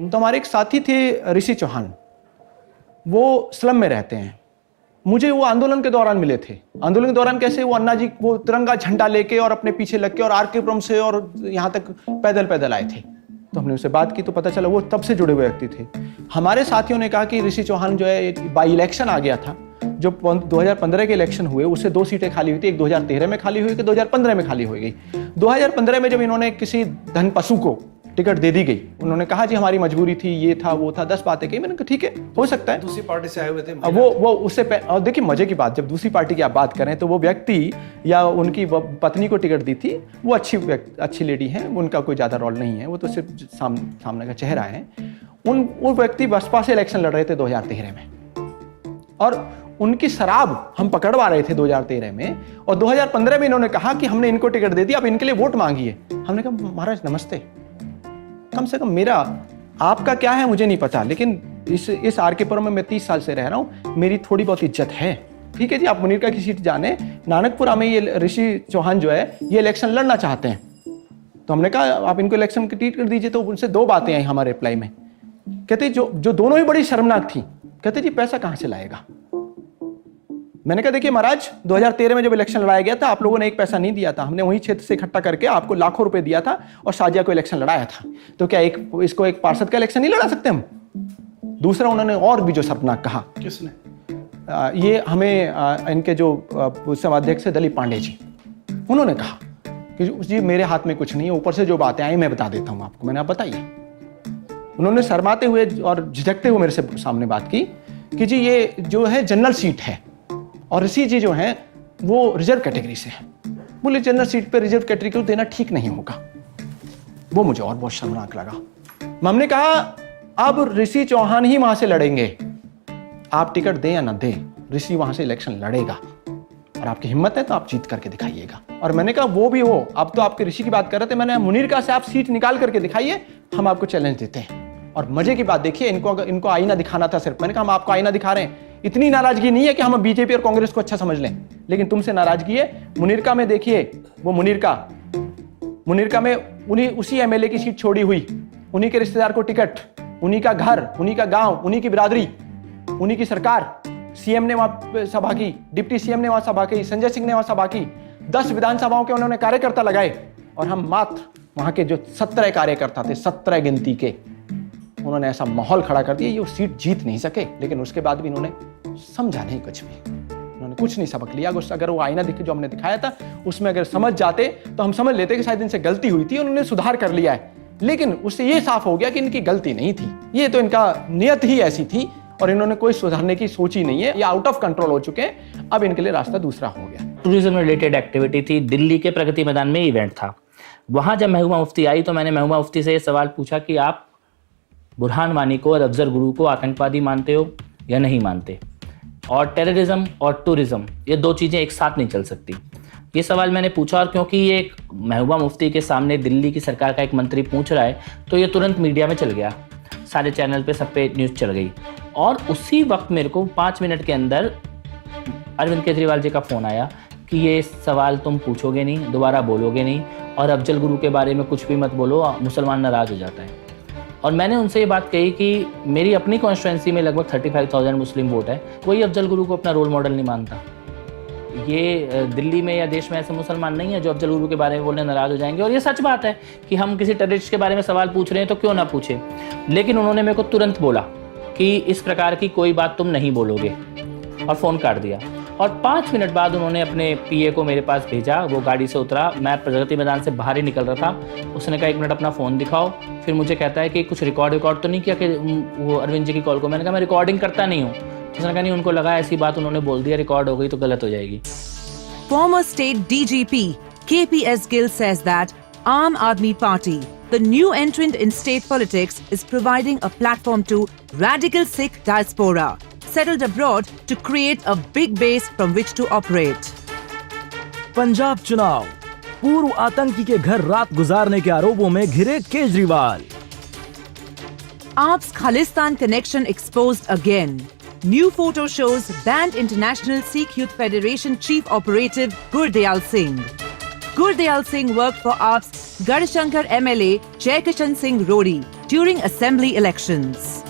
तो हमारे एक साथी थे ऋषि चौहान, वो स्लम में रहते हैं। मुझे वो आंदोलन के दौरान मिले थे। आंदोलन के दौरान कैसे? वो अन्ना जी वो तिरंगा झंडा लेके और अपने पीछे लग के और आरकेपुरम से और यहाँ तक पैदल पैदल आए थे। तो हमने उससे बात की तो पता चला वो तब से जुड़े हुए व्यक्ति थे। हमारे साथियों ने कहा कि ऋषि चौहान जो है, बाई इलेक्शन आ गया था, जो 2015 के इलेक्शन हुए उससे 2 सीटें खाली हुई थी। एक 2013 में खाली हुई, कि 2015 में खाली हो गई। 2015 में जब इन्होंने किसी धन पशु को टिकट दे दी गई, उन्होंने कहा जी हमारी मजबूरी थी, ये था वो था, 10 बातें कही। मैंने कहा ठीक है, हो सकता है दूसरी पार्टी से आए हुए थे वो उससे। और देखिए मजे की बात, जब दूसरी पार्टी की आप बात करें तो वो व्यक्ति या उनकी पत्नी को टिकट दी थी, वो अच्छी लेडी हैं, उनका कोई ज्यादा रोल नहीं है, वो तो सिर्फ सामने का चेहरा है। वो व्यक्ति बसपा से इलेक्शन लड़ रहे थे 2013 में, और उनकी शराब हम पकड़वा रहे थे 2013 में, और 2015 में इन्होंने कहा कि हमने इनको टिकट दे दिया, अब इनके लिए वोट मांगिए। हमने कहा महाराज नमस्ते, कम से कम मेरा आपका क्या है मुझे नहीं पता, लेकिन इस आरकेपुरम में मैं 30 साल से रह रहा हूं, मेरी थोड़ी बहुत इज्जत है। ठीक है जी, आप मुनीरका की सीट जाने, नानकपुरा में ये ऋषि चौहान जो है ये इलेक्शन लड़ना चाहते हैं। तो हमने कहा आप इनको इलेक्शन की टिकट कर दीजिए। तो उनसे 2 बातें आई हमारे रिप्लाई में। कहते जो दोनों ही बड़ी शर्मनाक थी। कहते जी पैसा कहां से लाएगा? मैंने कहा देखिए महाराज, 2013 में जब इलेक्शन लड़ाया गया था आप लोगों ने 1 पैसा नहीं दिया था, हमने वही क्षेत्र से इकट्ठा करके आपको लाखों रुपए दिया था और शाजिया को इलेक्शन लड़ाया था। तो क्या इसको एक पार्षद का इलेक्शन नहीं लड़ा सकते हम? दूसरा उन्होंने और भी जो शर्मनाक कहा। किसने? ये हमें इनके जो समाध्यक्ष है दलीप पांडे जी, उन्होंने कहा कि जी मेरे हाथ में कुछ नहीं है, ऊपर से जो बातें आई मैं बता देता हूं आपको। मैंने आप बताइए। उन्होंने शर्माते हुए और झिझकते हुए मेरे से सामने बात की कि जी ये जो है जनरल सीट है और ऋषि जी जो हैं वो रिजर्व कैटेगरी से है। बोले जनरल सीट पे रिजर्व कैटेगरी को देना ठीक नहीं होगा। वो मुझे और बहुत शर्मनाक लगा। हमने कहा अब ऋषि चौहान ही वहां से लड़ेंगे, आप टिकट दें या ना दें, ऋषि वहां से इलेक्शन लड़ेगा, और आपकी हिम्मत है तो आप जीत करके दिखाइएगा। और मैंने कहा वो भी हो, अब तो आपके ऋषि की बात कर रहे थे, मैंने मुनीरका से आप सीट निकाल करके दिखाइए, हम आपको चैलेंज देते हैं। और मजे की बात देखिए, इनको आईना दिखाना था सिर्फ। मैंने कहा हम आपको आईना दिखा रहे हैं, इतनी नाराजगी नहीं है कि हम बीजेपी और कांग्रेस को अच्छा समझ लें, लेकिन तुमसे नाराजगी है। मुनीरका में देखिए, वो मुनीरका में उसी एमएलए की सीट छोड़ी हुई, उन्हीं के रिश्तेदार को टिकट, उन्हीं का घर, उन्हीं का गांव, उन्हीं की बिरादरी, उन्हीं की सरकार। सीएम ने वहां सभा की, डिप्टी सीएम ने वहां सभा की, संजय सिंह ने वहां सभा की, 10 विधानसभाओं के उन्होंने कार्यकर्ता लगाए, और हम मात्र वहां के जो 17 कार्यकर्ता थे, 17 गिनती के, उन्होंने ऐसा माहौल खड़ा कर दिया, ये सीट जीत नहीं सके। लेकिन उसके बाद भी इन्होंने समझा नहीं कुछ भी, उन्होंने कुछ नहीं सबक लिया। अगर वो आईना दिखे जो हमने दिखाया था उसमें अगर समझ जाते तो हम समझ लेते कि शायद इनसे गलती हुई थी, उन्होंने सुधार कर लिया है। लेकिन उससे ये साफ हो गया कि इनकी गलती नहीं थी, ये तो इनका नियत ही ऐसी थी और इन्होंने कोई सुधारने की सोच ही नहीं है। ये आउट ऑफ कंट्रोल हो चुके हैं, अब इनके लिए रास्ता दूसरा हो गया। टूरिज्म रिलेटेड एक्टिविटी थी, दिल्ली के प्रगति मैदान में इवेंट था। वहां जब महबूबा मुफ्ती आई तो मैंने महबूबा मुफ्ती से ये सवाल पूछा कि आप बुरहान वानी को और अफजल गुरु को आतंकवादी मानते हो या नहीं मानते, और टेररिज्म और टूरिज्म ये 2 चीज़ें एक साथ नहीं चल सकती। ये सवाल मैंने पूछा, और क्योंकि ये एक महबूबा मुफ्ती के सामने दिल्ली की सरकार का एक मंत्री पूछ रहा है तो ये तुरंत मीडिया में चल गया, सारे चैनल पे सब पे न्यूज़ चल गई। और उसी वक्त मेरे को 5 मिनट के अंदर अरविंद केजरीवाल जी का फ़ोन आया कि ये सवाल तुम पूछोगे नहीं, दोबारा बोलोगे नहीं, और अफजल गुरु के बारे में कुछ भी मत बोलो, मुसलमान नाराज़ हो जाता है। और मैंने उनसे ये बात कही कि मेरी अपनी कॉन्स्टिट्यूंसी में लगभग 35,000 मुस्लिम वोट है, कोई अफजल गुरु को अपना रोल मॉडल नहीं मानता। ये दिल्ली में या देश में ऐसे मुसलमान नहीं है जो अफजल गुरु के बारे में बोलने नाराज़ हो जाएंगे। और ये सच बात है कि हम किसी टेररिस्ट के बारे में सवाल पूछ रहे हैं तो क्यों ना पूछे, लेकिन उन्होंने मेरे को तुरंत बोला कि इस प्रकार की कोई बात तुम नहीं बोलोगे, और फ़ोन काट दिया। और 5 मिनट बाद उन्होंने अपने पीए को मेरे पास भेजा, वो गाड़ी से उतरा, मैं प्रगति मैदान से बाहर ही निकल रहा था। उसने कहा 1 मिनट अपना फ़ोन दिखाओ। फिर मुझे कहता है कि कुछ रिकॉर्ड तो नहीं किया कि वो अरविंद जी की कॉल को? मैंने कहा मैं रिकॉर्डिंग करता नहीं हूँ। उसने कहा नहीं, उनको लगा ऐसी बात उन्होंने बोल दिया, रिकॉर्ड हो गई तो गलत हो जाएगी। Former state DGP KPS Gill says that Aam Aadmi Party, the new entrant in state politics, is providing a platform to radical Sikh diaspora settled abroad to create a big base from which to operate. Punjab चुनाव, पूर्व आतंकी के घर रात गुजारने के आरोपों में घिरे Kejriwal. AAP's Khalistan connection exposed again. New photo shows banned International Sikh Youth Federation chief operative Gurdayal Singh. Gurdayal Singh worked for AAP's Garhshankar MLA Jaikishan Singh Rodi during assembly elections.